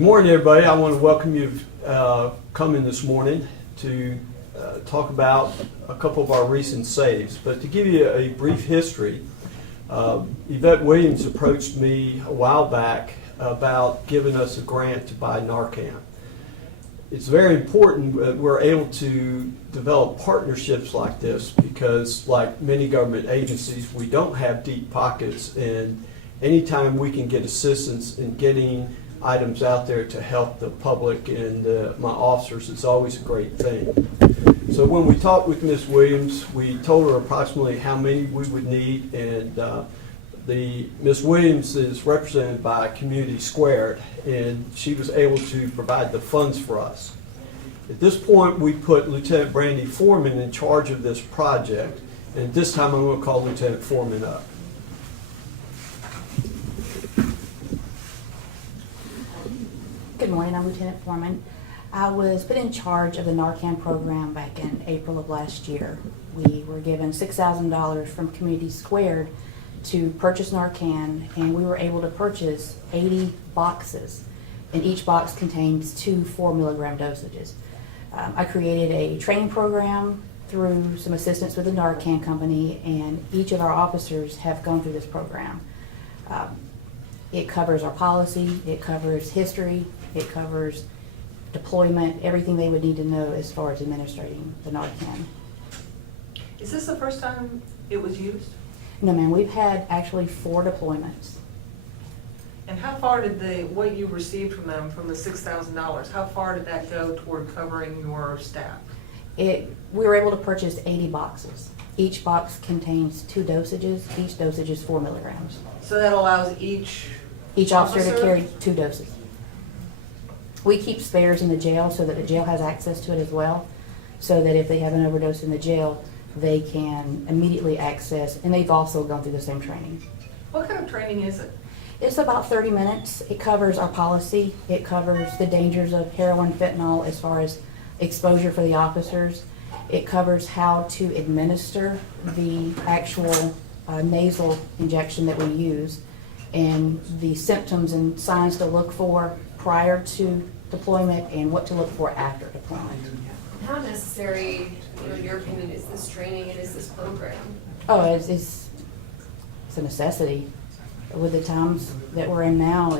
Good morning, everybody. I want to welcome you coming this morning to talk about a couple of our recent saves. But to give you a brief history, Yvette Williams approached me a while back about giving us a grant to buy Narcan. It's very important that we're able to develop partnerships like this because, like many government agencies, we don't have deep pockets, and anytime we can get assistance in getting items out there to help the public and my officers, it's always a great thing. So when we talked with Ms. Williams, we told her approximately how many we would need, and Ms. Williams is represented by Community Squared, and she was able to provide the funds for us. At this point, we put Lieutenant Brandy Foreman in charge of this project, and this time I'm going to call Lieutenant Foreman up. Good morning, I'm Lieutenant Foreman. I was put in charge of the Narcan program back in April of last year. We were given $6,000 from Community Squared to purchase Narcan, and we were able to purchase 80 boxes, and each box contains 2 4-milligram dosages. I created a training program through some assistance with the Narcan company, and each of our officers have gone through this program. It covers our policy, it covers history, it covers deployment, everything they would need to know as far as administrating the Narcan. Is this the first time it was used? No, ma'am, we've had actually 4 deployments. And how far did what you received from them, from the $6,000, how far did that go toward covering your staff? We were able to purchase 80 boxes. Each box contains 2 dosages. Each dosage is 4 milligrams. So that allows each officer to carry 2 doses. We keep spares in the jail so that the jail has access to it as well, so that if they have an overdose in the jail, they can immediately access, and they've also gone through the same training. What kind of training is it? It's about 30 minutes. It covers our policy. It covers the dangers of heroin, fentanyl as far as exposure for the officers. It covers how to administer the actual nasal injection that we use, and the symptoms and signs to look for prior to deployment and what to look for after deployment. How necessary, in your opinion, is this training and is this program? Oh, it's a necessity. With the times that we're in now,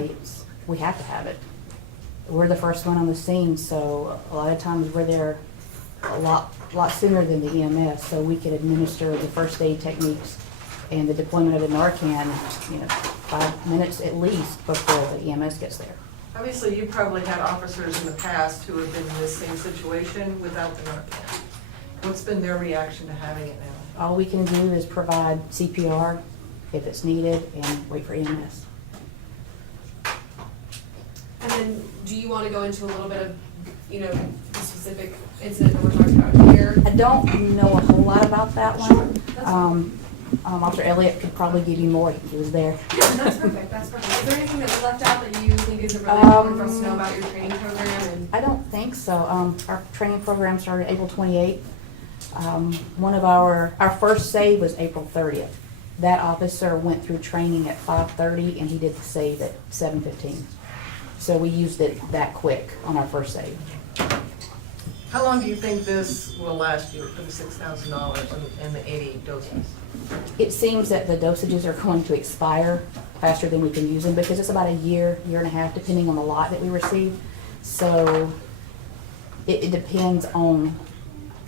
we have to have it. We're the first one on the scene, so a lot of times we're there a lot sooner than the EMS, so we can administer the first aid techniques and the deployment of the Narcan, 5 minutes at least before the EMS gets there. Obviously, you probably had officers in the past who have been in this same situation without the Narcan. What's been their reaction to having it now? All we can do is provide CPR if it's needed and wait for EMS. And then, do you want to go into a little bit of, the specific incident that we're talking about here? I don't know a whole lot about that one. That's fine. Officer Elliott could probably give you more. He was there. Yeah, that's perfect. That's perfect. Is there anything that we left out that you think is really important for us to know about your training program? And I don't think so. Our training program started April 28th. One of our first save was April 30th. That officer went through training at 5:30 and he did the save at 7:15. So we used it that quick on our first save. How long do you think this will last you for the $6,000 and the 80 doses? It seems that the dosages are going to expire faster than we can use them because it's about a year and a half, depending on the lot that we receive. So it depends on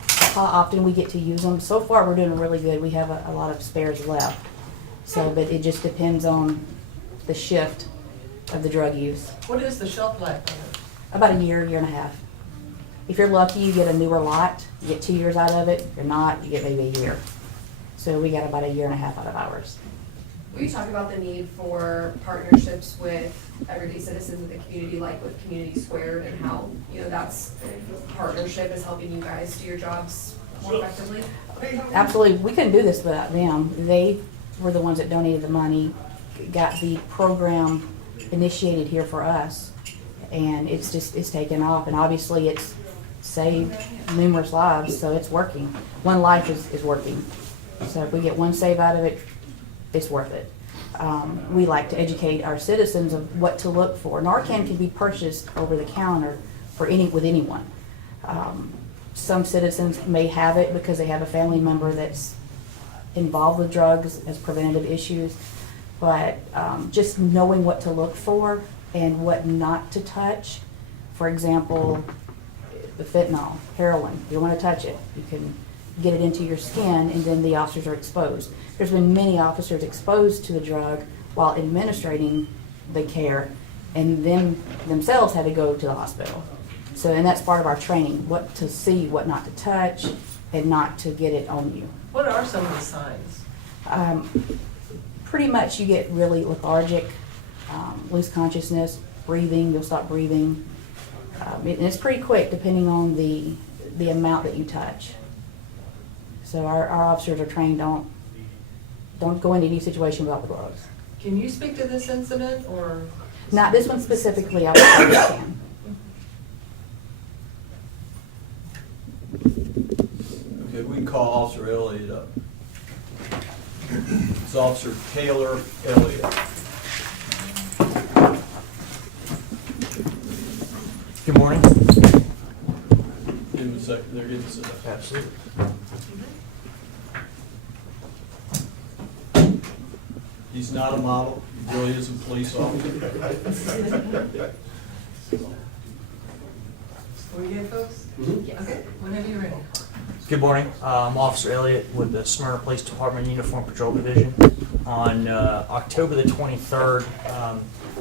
how often we get to use them. So far, we're doing really good. We have a lot of spares left. But it just depends on the shift of the drug use. What is the shelf life on it? About a year and a half. If you're lucky, you get a newer lot. You get 2 years out of it. If you're not, you get maybe a year. So we got about a year and a half out of ours. will you talk about the need for partnerships with everyday citizens in the community, like with Community Squared, and how, that's partnership is helping you guys do your jobs more effectively? Absolutely. We couldn't do this without them. They were the ones that donated the money, got the program initiated here for us, and it's taken off, and obviously it's saved numerous lives, so it's working. One life is working. So if we get one save out of it, it's worth it. we like to educate our citizens of what to look for. Narcan can be purchased over the counter with anyone. Some citizens may have it because they have a family member that's involved with drugs as preventative issues, but just knowing what to look for and what not to touch. For example, the fentanyl, heroin, you don't want to touch it. You can get it into your skin and then the officers are exposed. There's been many officers exposed to the drug while administering the care and then themselves had to go to the hospital. So, and that's part of our training, what to see, what not to touch, and not to get it on you. What are some of the signs? Pretty much you get really lethargic, lose consciousness, breathing, you'll stop breathing. And it's pretty quick depending on the amount that you touch. So our officers are trained, don't go into any situation without the gloves. Can you speak to this incident or? Not this one specifically, I can. Okay, we can call Officer Elliott up. It's Officer Taylor Elliott. Good morning. Give him a second, they're getting set up. Absolutely. He's not a model, he really is a police officer. We good, folks? Okay, whenever you're ready. Good morning. I'm Officer Elliott with the Smyrna Police Department Uniform Patrol Division. On October the 23rd,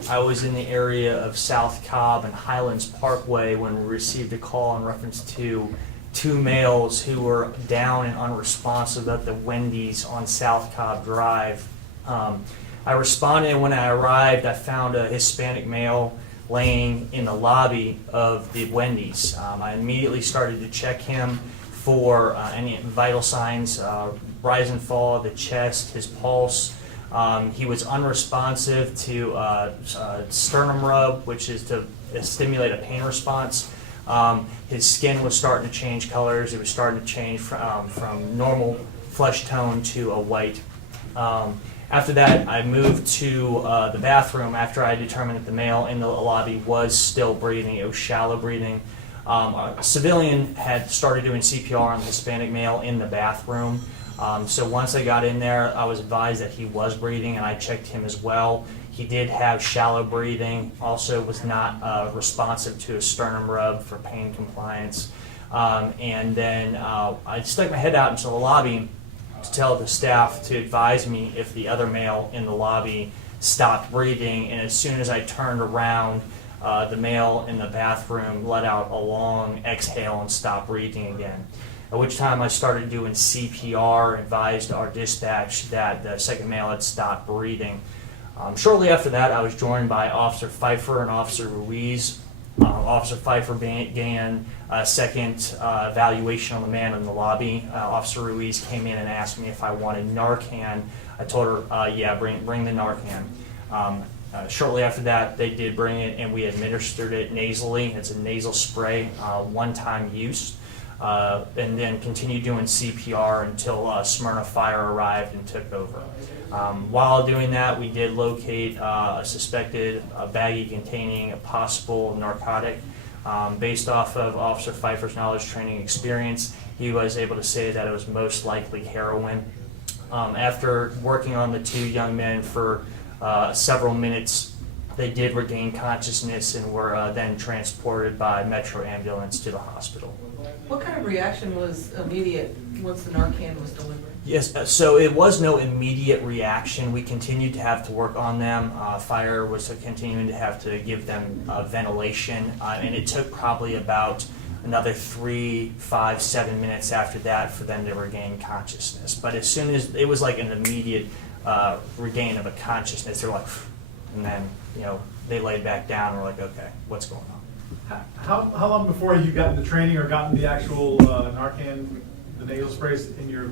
I was in the area of South Cobb and Highlands Parkway when we received a call in reference to two males who were down and unresponsive at the Wendy's on South Cobb Drive. I responded, and when I arrived, I found a Hispanic male laying in the lobby of the Wendy's. I immediately started to check him for any vital signs, rise and fall of the chest, his pulse. He was unresponsive to sternum rub, which is to stimulate a pain response. His skin was starting to change colors. It was starting to change from normal flesh tone to a white. After that, I moved to the bathroom after I determined that the male in the lobby was still breathing. It was shallow breathing. A civilian had started doing CPR on the Hispanic male in the bathroom. So once I got in there, I was advised that he was breathing, and I checked him as well. He did have shallow breathing, also was not responsive to a sternum rub for pain compliance. And then I stuck my head out into the lobby to tell the staff to advise me if the other male in the lobby stopped breathing, and as soon as I turned around, the male in the bathroom let out a long exhale and stopped breathing again. At which time I started doing CPR, advised our dispatch that the second male had stopped breathing. Shortly after that, I was joined by Officer Pfeiffer and Officer Ruiz. Officer Pfeiffer began a second evaluation on the man in the lobby. Officer Ruiz came in and asked me if I wanted Narcan. I told her, yeah, bring the Narcan. Shortly after that, they did bring it, and we administered it nasally. It's a nasal spray, one-time use, and then continued doing CPR until Smyrna Fire arrived and took over. While doing that, we did locate a suspected baggie containing a possible narcotic. Based off of Officer Pfeiffer's knowledge, training, experience, he was able to say that it was most likely heroin. After working on the two young men for several minutes, they did regain consciousness and were then transported by Metro ambulance to the hospital. What kind of reaction was immediate once the Narcan was delivered? Yes, so it was no immediate reaction. We continued to have to work on them. Fire was continuing to have to give them ventilation, and it took probably about another 3, 5, 7 minutes after that for them to regain consciousness. But as soon as it was like an immediate regain of a consciousness, they're like, and then they laid back down. And we're like, okay, what's going on? How long before you got the training or gotten the actual Narcan, the nasal sprays in your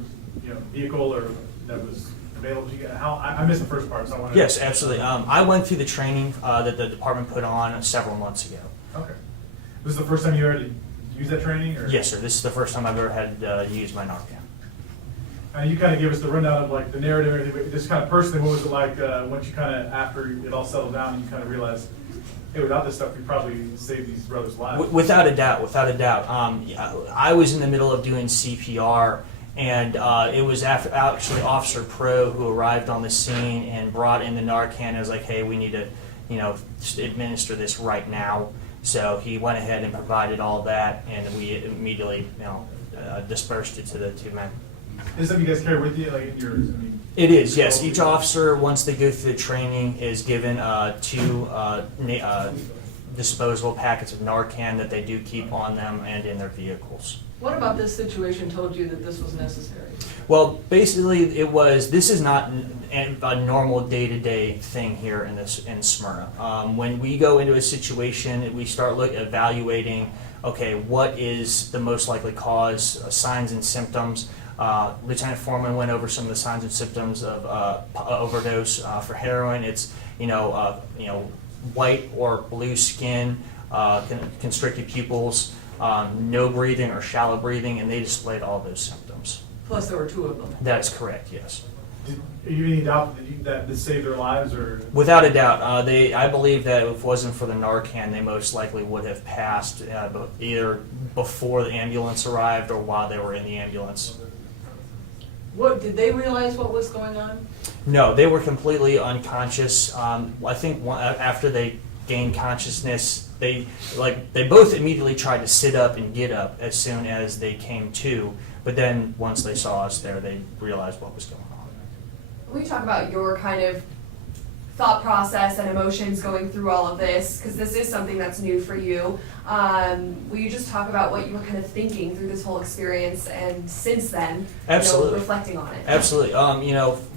vehicle or that was available to you? I missed the first part, so I wanted Yes, to... absolutely. I went through the training that the department put on several months ago. Okay. This is the first time you ever used that training? Or? Yes, sir. This is the first time I've ever had used my Narcan. You kind of gave us the rundown of like the narrative and everything, but just kind of personally, what was it like once you kind of, after it all settled down and you kind of realized, hey, without this stuff, we probably saved these brothers' lives? Without a doubt, without a doubt. I was in the middle of doing CPR, and it was actually Officer Pro who arrived on the scene and brought in the Narcan. And was like, hey, we need to, just administer this right now. So he went ahead and provided all that, and we immediately, dispersed it to the two men. Is this something you guys carry with you, like in your, It is, yes. Each officer, once they go through the training, is given two disposable packets of Narcan that they do keep on them and in their vehicles. What about this situation told you that this was necessary? Well, basically, this is not a normal day-to-day thing here in Smyrna. When we go into a situation, we start evaluating, okay, what is the most likely cause, signs and symptoms. Lieutenant Foreman went over some of the signs and symptoms of overdose. For heroin, it's white or blue skin, constricted pupils, no breathing or shallow breathing, and they displayed all those symptoms. Plus, there were two of them. That's correct, yes. Are you any doubt that this saved their lives, or? Without a doubt, I believe that if it wasn't for the Narcan, they most likely would have passed either before the ambulance arrived or while they were in the ambulance. What, did they realize what was going on? No, they were completely unconscious. I think after they gained consciousness, they both immediately tried to sit up and get up as soon as they came to. But then once they saw us there, they realized what was going on. Will you talk about your kind of thought process and emotions going through all of this? Because this is something that's new for you. Will you just talk about what you were kind of thinking through this whole experience and since then, Absolutely. Reflecting on it? Absolutely.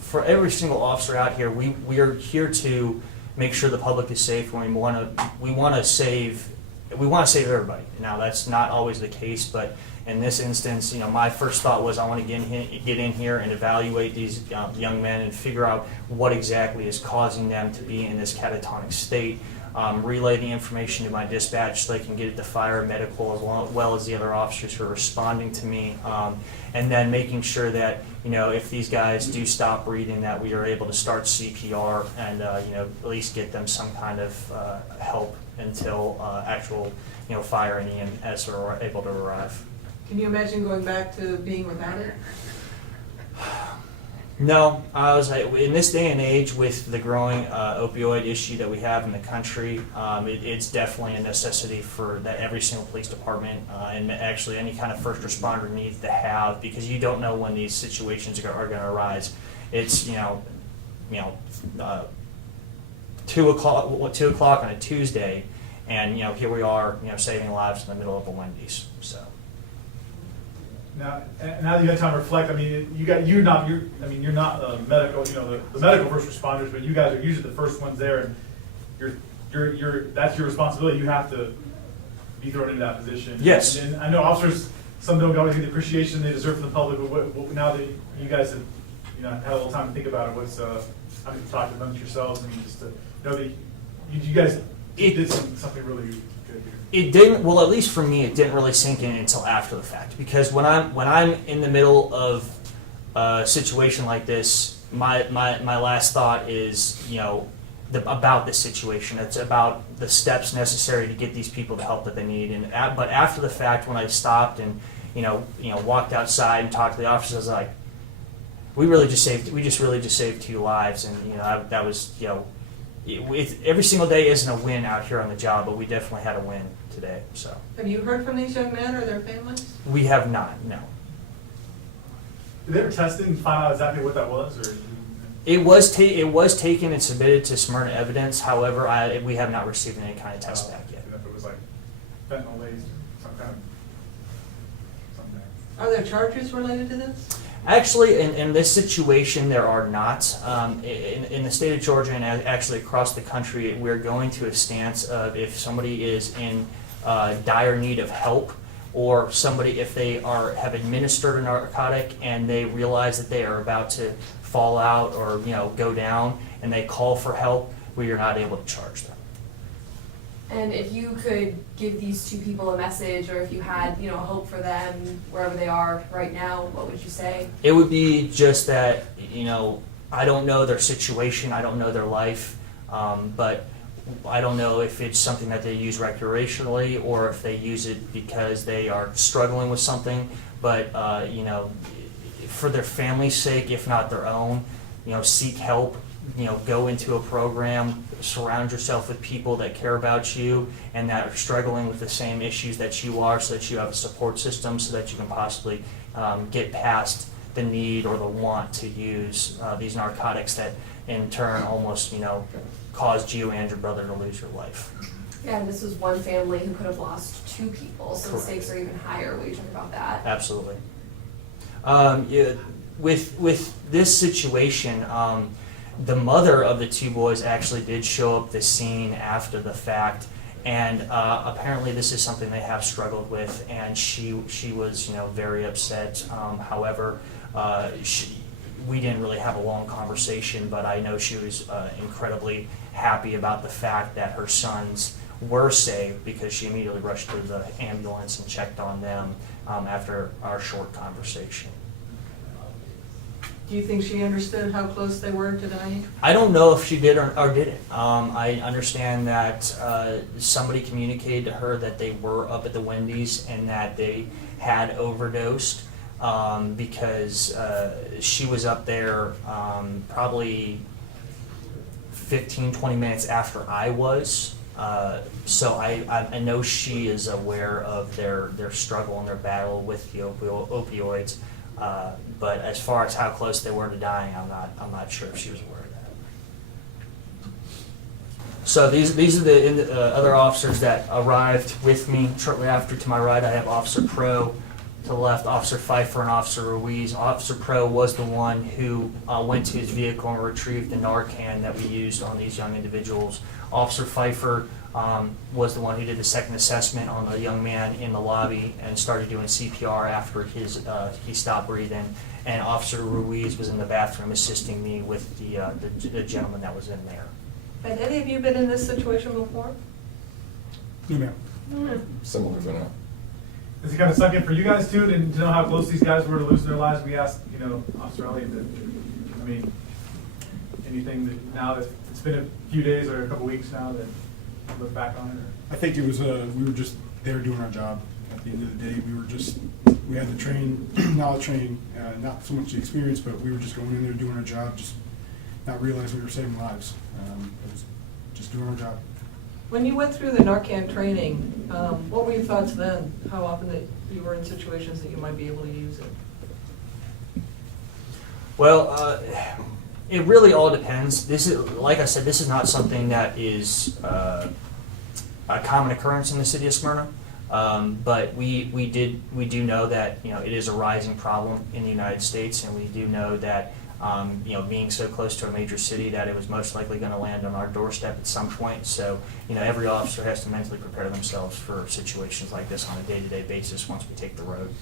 For every single officer out here, we are here to make sure the public is safe, and we want to save everybody. Now, that's not always the case, but in this instance, my first thought was I want to get in here and evaluate these young men and figure out what exactly is causing them to be in this catatonic state. Relay the information to my dispatch so they can get it to fire, medical, as well as the other officers who are responding to me, and then making sure that if these guys do stop breathing, that we are able to start CPR and at least get them some kind of help until actual fire and EMS are able to arrive. Can you imagine going back to being without it? No, I was in this day and age with the growing opioid issue that we have in the country. It's definitely a necessity for that every single police department and actually any kind of first responder needs to have, because you don't know when these situations are going to arise. It's 2 o'clock on a Tuesday, and here we are saving lives in the middle of a Wendy's. So. Now that you had time to reflect, I mean, you're not medical, the medical first responders, but you guys are usually the first ones there, and that's your responsibility. You have to be thrown into that position. Yes. And I know officers, some don't always get the appreciation they deserve from the public, but now that you guys have, had a little time to think about it, I mean, talk amongst yourselves, just to know that you guys did something really good here. It didn't. Well, at least for me, it didn't really sink in until after the fact. Because when I'm in the middle of a situation like this, my last thought is about the situation. It's about the steps necessary to get these people the help that they need. But after the fact, when I stopped and walked outside and talked to the officers, I was like, we just really just saved 2 lives, and that was every single day isn't a win out here on the job, but we definitely had a win today. So. Have you heard from these young men or their families? We have not, no. Did they ever test it and find out exactly what that was, or? It was taken and submitted to Smyrna evidence. However, we have not received any kind of test back yet. If it was like fentanyl laced or some kind of something. Are there charges related to this? Actually, in this situation, there are not. In the state of Georgia and actually across the country, we're going to a stance of if somebody is in dire need of help, or somebody, if they have administered a narcotic and they realize that they are about to fall out or go down and they call for help, we are not able to charge them. And if you could give these two people a message, or if you had, you know, hope for them wherever they are right now, what would you say? It would be just that, you know, I don't know their situation, I don't know their life, but I don't know if it's something that they use recreationally or if they use it because they are struggling with something. But, you know, for their family's sake, if not their own, you know, seek help, you know, go into a program, surround yourself with people that care about you and that are struggling with the same issues that you are, so that you have a support system so that you can possibly get past the need or the want to use these narcotics that in turn almost, you know, caused you and your brother to lose your life. Yeah, and this was one family who could have lost two people, so the Correct. stakes are even higher. Will you talk about that? Absolutely. Yeah, with this situation, the mother of the two boys actually did show up the scene after the fact, and apparently this is something they have struggled with, and she was, you know, very upset. However, we didn't really have a long conversation, but I know she was incredibly happy about the fact that her sons were saved, because she immediately rushed to the ambulance and checked on them after our short conversation. Do you think she understood how close they were to dying? I don't know if she did or didn't. I understand that somebody communicated to her that they were up at the Wendy's and that they had overdosed because she was up there probably 15, 20 minutes after I was. So I know she is aware of their struggle and their battle with the opioids. But as far as how close they were to dying, I'm not sure if she was aware of that. So these are the other officers that arrived with me shortly after. To my right, I have Officer Pro. To the left, Officer Pfeiffer and Officer Ruiz. Officer Pro was the one who went to his vehicle and retrieved the Narcan that we used on these young individuals. Officer Pfeiffer was the one who did the second assessment on the young man in the lobby and started doing CPR after he stopped breathing. And Officer Ruiz was in the bathroom assisting me with the gentleman that was in there. Had any of you been in this situation before? No, ma'am. Similar, but no. Is it kind of sunk in for you guys too, to know how close these guys were to losing their lives? We asked, you know, Officer Elliott, I mean, anything that now that it's been a few days or a couple weeks now that you look back on it? Or? I think it was, we were just there doing our job. At the end of the day, we had the train, not so much the experience, but we were just going in there doing our job, just not realizing we were saving lives. It was just doing our job. When you went through the Narcan training, what were your thoughts then? How often that you were in situations that you might be able to use it? Well, it really all depends. This is, like I said, this is not something that is a common occurrence in the city of Smyrna. But we do know that, you know, it is a rising problem in the United States, and we do know that you know, being so close to a major city, that it was most likely going to land on our doorstep at some point. So, you know, every officer has to mentally prepare themselves for situations like this on a day-to-day basis once we take the road.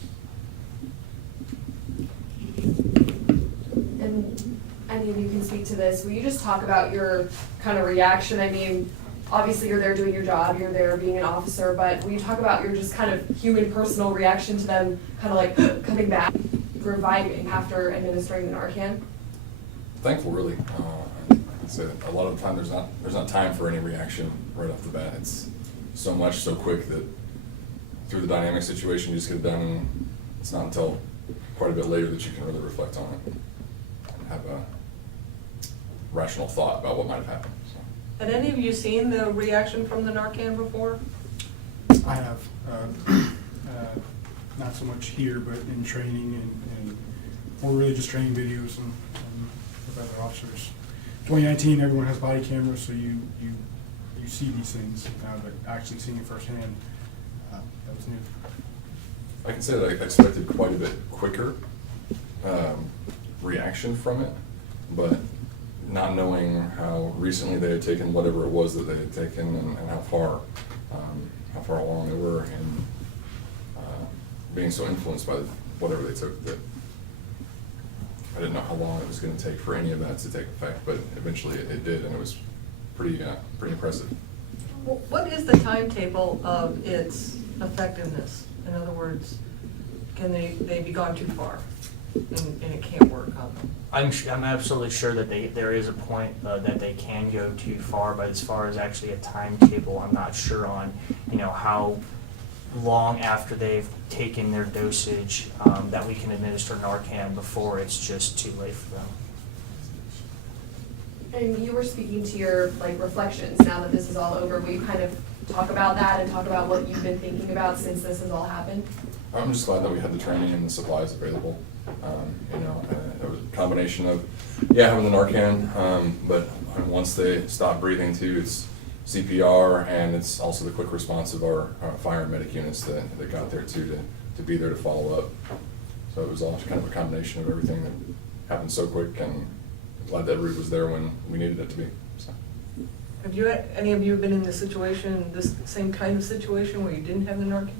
And any of you can speak to this. Will you just talk about your kind of reaction? I mean, obviously you're there doing your job, you're there being an officer, but will you talk about your just kind of human personal reaction to them kind of like coming back, reviving after administering the Narcan? Thankful, really. I'd say a lot of the time there's not time for any reaction right off the bat. It's so much so quick that through the dynamic situation you just get it done, and it's not until quite a bit later that you can really reflect on it and have a rational thought about what might have happened. So. Had any of you seen the reaction from the Narcan before? I have, not so much here, but in training and we're really just training videos and with other officers. 2019, everyone has body cameras, so you see these things now, but actually seeing it firsthand, that was new. I can say that I expected quite a bit quicker reaction from it, but not knowing how recently they had taken whatever it was that they had taken and how far along they were, and being so influenced by whatever they took that I didn't know how long it was going to take for any of that to take effect, but eventually it did, and it was pretty impressive. What is the timetable of its effectiveness? In other words, can they be gone too far and it can't work on them? I'm absolutely sure that there is a point that they can go too far, but as far as actually a timetable, I'm not sure on, how long after they've taken their dosage that we can administer Narcan before it's just too late for them. And you were speaking to your reflections now that this is all over. Will you kind of talk about that and talk about what you've been thinking about since this has all happened? I'm just glad that we had the training and the supplies available. It was a combination of, having the Narcan, but once they stop breathing too, it's CPR, and it's also the quick response of our fire and medic units that got there too, to be there to follow up. So it was all kind of a combination of everything that happened so quick, and glad that everybody was there when we needed it to be. So. Have any of you been in this situation, this same kind of situation where you didn't have the Narcan?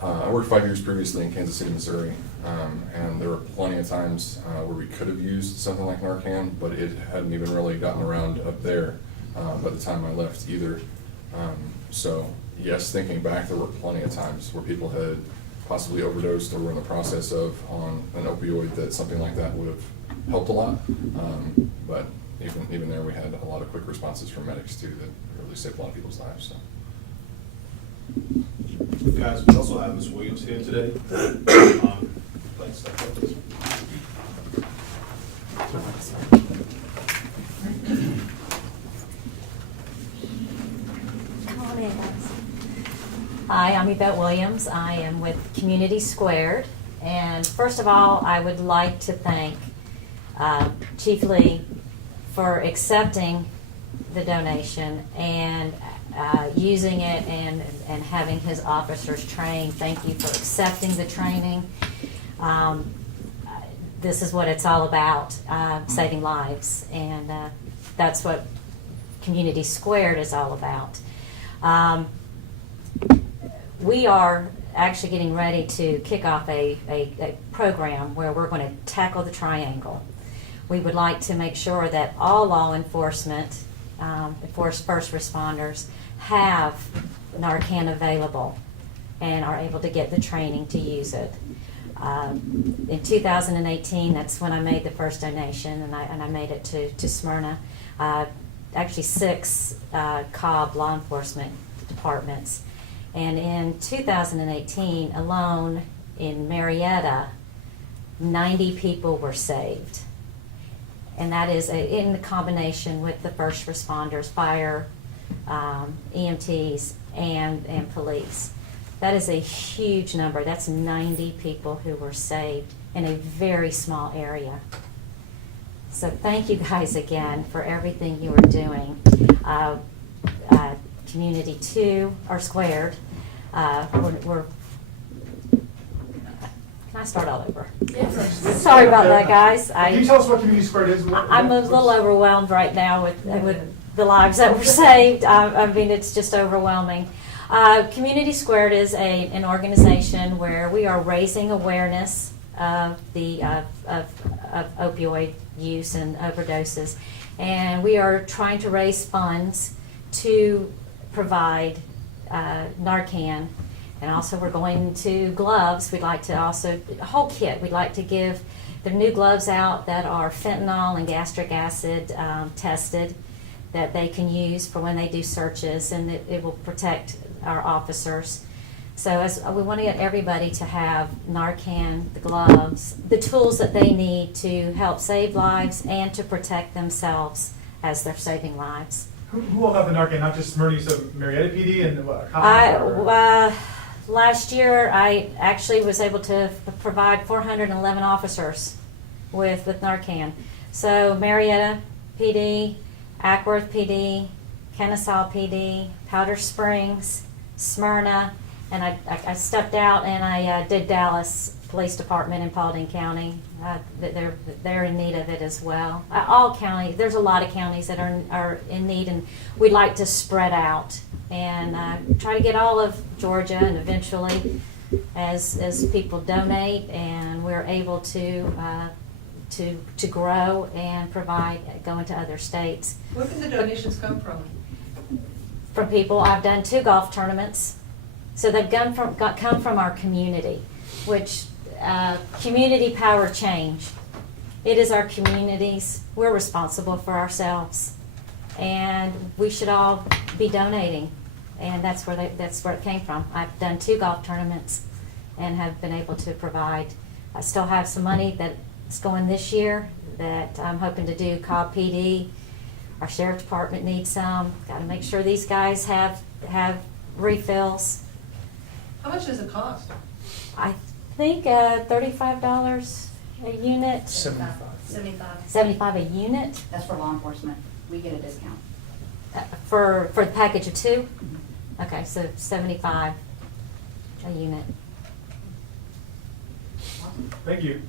I worked 5 years previously in Kansas City, Missouri, and there were plenty of times where we could have used something like Narcan, but it hadn't even really gotten around up there by the time I left either. So yes, thinking back, there were plenty of times where people had possibly overdosed or were in the process of on an opioid that something like that would have helped a lot. But even there, we had a lot of quick responses from medics too that really saved a lot of people's lives. So. Guys, we also have Ms. Williams here today. Like step up, please. Hi, I'm Yvette Williams. I am with Community Squared. And first of all, I would like to thank Chief Lee for accepting the donation and using it and having his officers trained. Thank you for accepting the training. This is what it's all about, saving lives. And that's what Community Squared is all about. We are actually getting ready to kick off a program where we're going to tackle the triangle. We would like to make sure that all law enforcement, first responders, have Narcan available and are able to get the training to use it. In 2018, that's when I made the first donation, and I made it to Smyrna. Actually 6 Cobb law enforcement departments. And in 2018 alone in Marietta, 90 people were saved. And that is in the combination with the first responders, fire, EMTs, and police. That is a huge number. That's 90 people who were saved in a very small area. So thank you guys again for everything you are doing. Community 2 are squared. Can I start all over? Yes. Sorry about that, guys. Can you tell us what Community Squared is? I'm a little overwhelmed right now with the lives that were saved. I mean, it's just overwhelming. Community Squared is an organization where we are raising awareness of the of opioid use and overdoses, and we are trying to raise funds to provide Narcan, and also we're going to gloves. We'd like to also a whole kit. We'd like to give the new gloves out that are fentanyl and gastric acid tested, that they can use for when they do searches, and it will protect our officers. So as we want to get everybody to have Narcan, the gloves, the tools that they need to help save lives and to protect themselves as they're saving lives. Who all got the Narcan? Not just Smyrna, you said Marietta PD and what? Cobb? Last year, I actually was able to provide 411 officers with Narcan. So Marietta PD, Ackworth PD, Kennesaw PD, Powder Springs, Smyrna, and I stepped out and I did Dallas Police Department in Paulding County. They're in need of it as well. All counties, there's a lot of counties that are in need, and we'd like to spread out and try to get all of Georgia, and eventually as people donate and we're able to grow and provide, go into other states. Where can the donations come from? from people. I've done 2 golf tournaments. So they've come from our community, which community power change. It is our communities. We're responsible for ourselves, and we should all be donating. And that's where it came from. I've done 2 golf tournaments and have been able to provide. I still have some money that's going this year that I'm hoping to do Cobb PD. Our sheriff department needs some. Got to make sure these guys have refills. How much does it cost? I think $35 a unit. 75 a unit That's for law enforcement. We get a discount. for the package of 2. Okay, so 75 a unit. Thank you.